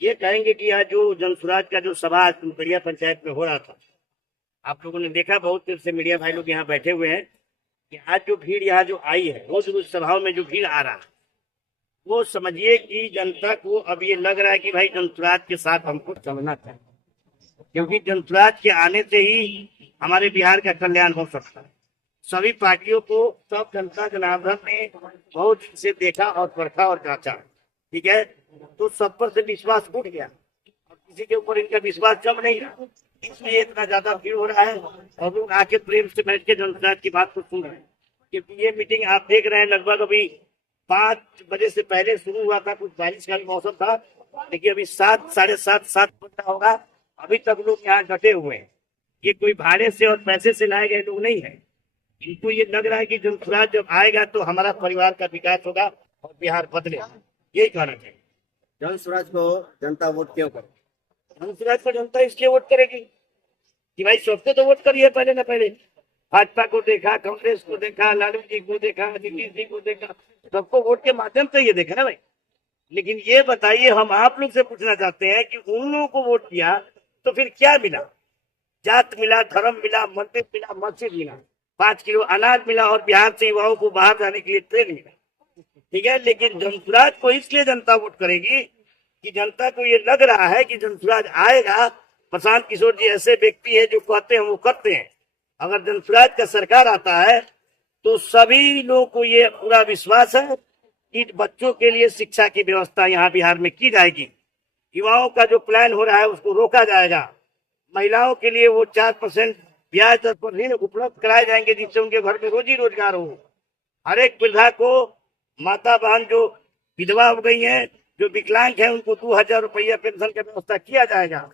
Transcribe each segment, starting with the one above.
ये कहेंगे कि आज जो जनसुराज का जो सभा पिपरिया पंचायत में हो रहा था, आप लोगों ने देखा, बहुत देर से मीडिया भाई लोग यहाँ बैठे हुए हैं कि आज जो भीड़ यहाँ जो आई है, रोज रोज सभाओं में जो भीड़ आ रहा है, वो समझिए कि जनता को अब ये लग रहा है कि भाई जनसुराज के साथ हमको चलना चाहिए, क्योंकि जनसुराज के आने से ही हमारे बिहार का कल्याण हो सकता है। सभी पार्टियों को सब जनता जनार्दन ने बहुत से देखा और परखा और जांचा, ठीक है, तो सब पर से विश्वास उठ गया और किसी के ऊपर इनका विश्वास जम नहीं रहा, इसलिए इतना ज्यादा भीड़ हो रहा है और लोग आके प्रेम से बैठ के जनसुराज की बात को सुन रहे हैं। क्योंकि ये मीटिंग आप देख रहे हैं लगभग अभी 5 बजे से पहले शुरू हुआ था, कुछ बारिश का भी मौसम था, लेकिन अभी 7, 7:30, 7 बजता होगा, अभी तक लोग यहाँ डटे हुए हैं। ये कोई भाड़े से और पैसे से लाए गए लोग नहीं है, इनको ये लग रहा है कि जनसुराज जब आएगा तो हमारा परिवार का विकास होगा और बिहार बदलेगा, यही कहना चाहिए। जनसुराज को जनता वोट क्यों करे? जनसुराज को जनता इसलिए वोट करेगी कि भाई सबसे तो वोट करिए पहले ना पहले। भाजपा को देखा, कांग्रेस को देखा, लालू जी को देखा, नीतीश जी को देखा, सबको वोट के माध्यम से ये देखा ना भाई। लेकिन ये बताइए, हम आप लोग से पूछना चाहते हैं कि उन लोगों को वोट किया तो फिर क्या मिला? जात मिला, धर्म मिला, मंदिर मिला, मस्जिद मिला, 5 किलो अनाज मिला और बिहार से युवाओं को बाहर जाने के लिए ट्रेन मिला, ठीक है। लेकिन जनसुराज को इसलिए जनता वोट करेगी कि जनता को ये लग रहा है कि जनसुराज आएगा। प्रशांत किशोर जी ऐसे व्यक्ति है जो कहते हैं वो करते हैं। अगर जनसुराज का सरकार आता है तो सभी लोगों को ये पूरा विश्वास है कि बच्चों के लिए शिक्षा की व्यवस्था यहाँ बिहार में की जाएगी, युवाओं का जो प्लान हो रहा है उसको रोका जाएगा, महिलाओं के लिए वो 4% ब्याज दर पर ऋण उपलब्ध कराए जाएंगे जिससे उनके घर में रोजी रोजगार हो। हर एक वृद्धा को, माता बहन जो विधवा हो गई है, जो विकलांग है, उनको 2000 रुपया पेंशन का व्यवस्था किया जाएगा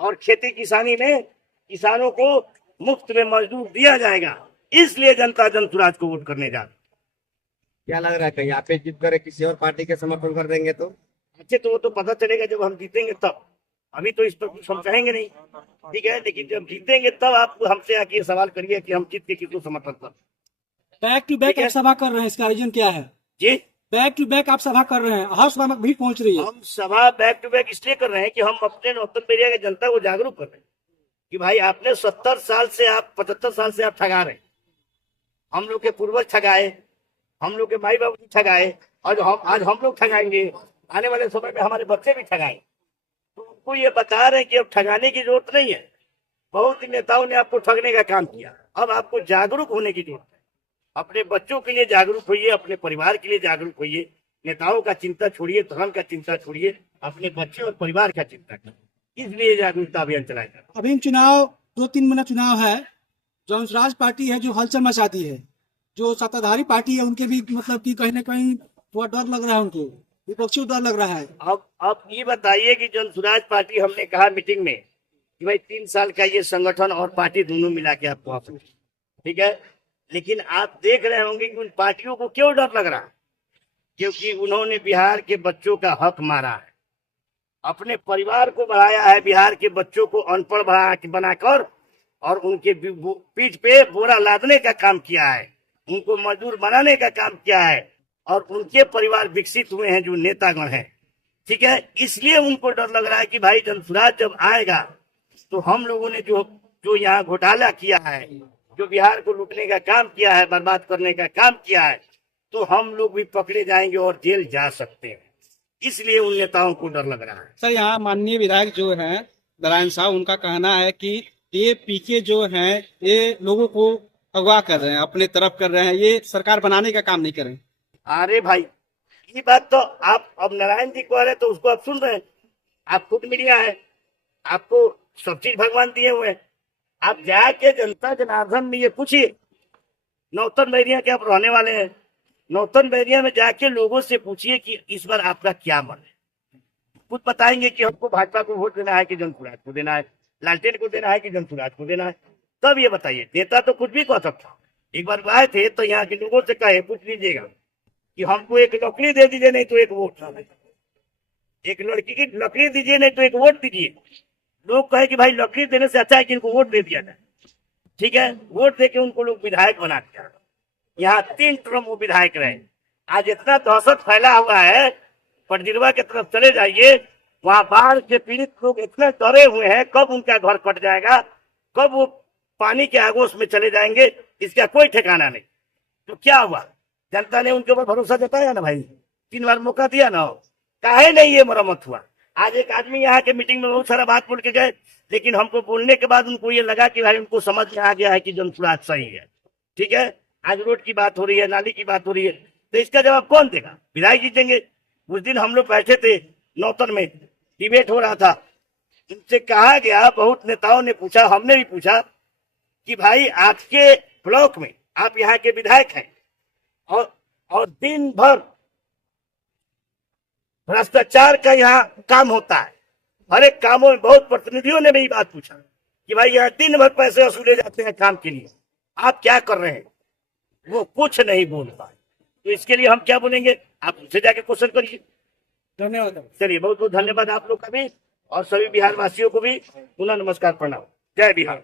और खेती किसानी में किसानों को मुफ्त में मजदूर दिया जाएगा। इसलिए जनता जनसुराज को वोट करने जा रही है। क्या लग रहा है कहीं आप जीत कर किसी और पार्टी के समर्थन कर देंगे तो? अच्छे तो वो तो पता चलेगा जब हम जीतेंगे तब, अभी तो इस पर कुछ हम कहेंगे नहीं, ठीक है। लेकिन जब जीतेंगे तब आप हमसे आके ये सवाल करिए कि हम जीत के किसको समर्थन कर। बैक टू बैक आप सभा कर रहे हैं, इसका रीजन क्या है जी? बैक टू बैक आप सभा कर रहे हैं, हर सभा में भीड़ पहुंच रही है। हम सभा बैक टू बैक इसलिए कर रहे हैं कि हम अपने नौतन एरिया की जनता को जागरूक कर रहे हैं कि भाई आपने 70 साल से, आप 75 साल से आप ठगा रहे हैं। हम लोग के पूर्वज ठगाए, हम लोग के माई बाबू जी ठगाए, और आज हम लोग ठगाएंगे, आने वाले समय में हमारे बच्चे भी ठगाएंगे। तो उनको ये बता रहे हैं कि अब ठगाने की जरूरत नहीं है। बहुत नेताओं ने आपको ठगने का काम किया, अब आपको जागरूक होने की जरूरत है। अपने बच्चों के लिए जागरूक होइए, अपने परिवार के लिए जागरूक होइए। नेताओं का चिंता छोड़िए, धर्म का चिंता छोड़िए, अपने बच्चे और परिवार का चिंता करिए। इसलिए जागरूकता अभियान चलाया जा रहा है। अभी चुनाव 2-3 महीना चुनाव है, जनसुराज पार्टी है जो हलचल मचाती है, जो सत्ताधारी पार्टी है उनके भी मतलब कि कहीं ना कहीं थोड़ा डर लग रहा है, उनको विपक्षी डर लग रहा है। अब ये बताइए कि जनसुराज पार्टी, हमने कहा मीटिंग में कि भाई 3 साल का ये संगठन और पार्टी दोनों मिला के आपको, ठीक है। लेकिन आप देख रहे होंगे कि उन पार्टियों को क्यों डर लग रहा है, क्योंकि उन्होंने बिहार के बच्चों का हक मारा है, अपने परिवार को बढ़ाया है, बिहार के बच्चों को अनपढ़ बनाकर और उनके पीठ पे बोरा लादने का काम किया है, उनको मजदूर बनाने का काम किया है, और उनके परिवार विकसित हुए हैं जो नेतागण हैं, ठीक है। इसलिए उनको डर लग रहा है कि भाई जनसुराज जब आएगा तो हम लोगों ने जो यहाँ घोटाला किया है, जो बिहार को लूटने का काम किया है, बर्बाद करने का काम किया है, तो हम लोग भी पकड़े जाएंगे और जेल जा सकते हैं। इसलिए उन नेताओं को डर लग रहा है। सर, यहाँ माननीय विधायक जो है नारायण साहब, उनका कहना है कि ये पीके जो हैं ये लोगों को अगवा कर रहे हैं, अपने तरफ कर रहे हैं, ये सरकार बनाने का काम नहीं कर रहे। अरे भाई, ये बात तो आप अब नारायण जी कह रहे तो उसको आप सुन रहे हैं, आप खुद मीडिया है, आपको सब चीज भगवान दिए हुए हैं। आप जाके जनता जनार्दन में ये पूछिए, नौतन बैरिया के आप रहने वाले हैं, नौतन बैरिया में जाके लोगों से पूछिए कि इस बार आपका क्या मन है। खुद बताएंगे कि हमको भाजपा को वोट देना है कि जनसुराज को देना है, लालटेन को देना है कि जनसुराज को देना है। तब ये बताइए, नेता तो कुछ भी कह सकता। एक बार आए थे तो यहाँ के लोगों से कहे, पूछ लीजिएगा कि हमको एक लकड़ी दे दीजिए, नहीं तो एक वोट, एक लड़की की लकड़ी दीजिए नहीं तो एक वोट दीजिए। लोग कहे कि भाई लकड़ी देने से अच्छा है कि इनको वोट दे दिया जाए, ठीक है। वोट देके उनको लोग विधायक बना दिया। यहाँ 3 टर्म वो विधायक रहे। आज इतना दहशत फैला हुआ है, पटजिरवा की तरफ चले जाइए, वहां बाढ़ से पीड़ित लोग इतने डरे हुए हैं, कब उनका घर कट जाएगा, कब वो पानी के आगोश में चले जाएंगे, इसका कोई ठिकाना नहीं। तो क्या हुआ, जनता ने उनके ऊपर भरोसा जताया ना भाई, 3 बार मौका दिया ना, काहे नहीं ये मरम्मत हुआ। आज एक आदमी यहाँ के मीटिंग में बहुत सारा बात बोल के गए, लेकिन हमको बोलने के बाद उनको ये लगा कि भाई उनको समझ में आ गया है कि जनसुराज सही है, ठीक है। आज रोड की बात हो रही है, नाली की बात हो रही है, तो इसका जवाब कौन देगा, विधायक जी देंगे। उस दिन हम लोग बैठे थे नौतन में, डिबेट हो रहा था, उनसे कहा गया, बहुत नेताओं ने पूछा, हमने भी पूछा कि भाई आपके ब्लॉक में आप यहाँ के विधायक हैं और दिन भर भ्रष्टाचार का यहाँ काम होता है, हर एक कामों में बहुत प्रतिनिधियों ने भी बात पूछा कि भाई यहाँ दिन भर पैसे वसूले जाते हैं काम के लिए, आप क्या कर रहे हैं, वो कुछ नहीं बोल पाए। तो इसके लिए हम क्या बोलेंगे, आप उनसे जाके क्वेश्चन करिए। धन्यवाद। चलिए, बहुत बहुत धन्यवाद आप लोग का भी, और सभी बिहार वासियों को भी पुनः नमस्कार, प्रणाम। जय बिहार।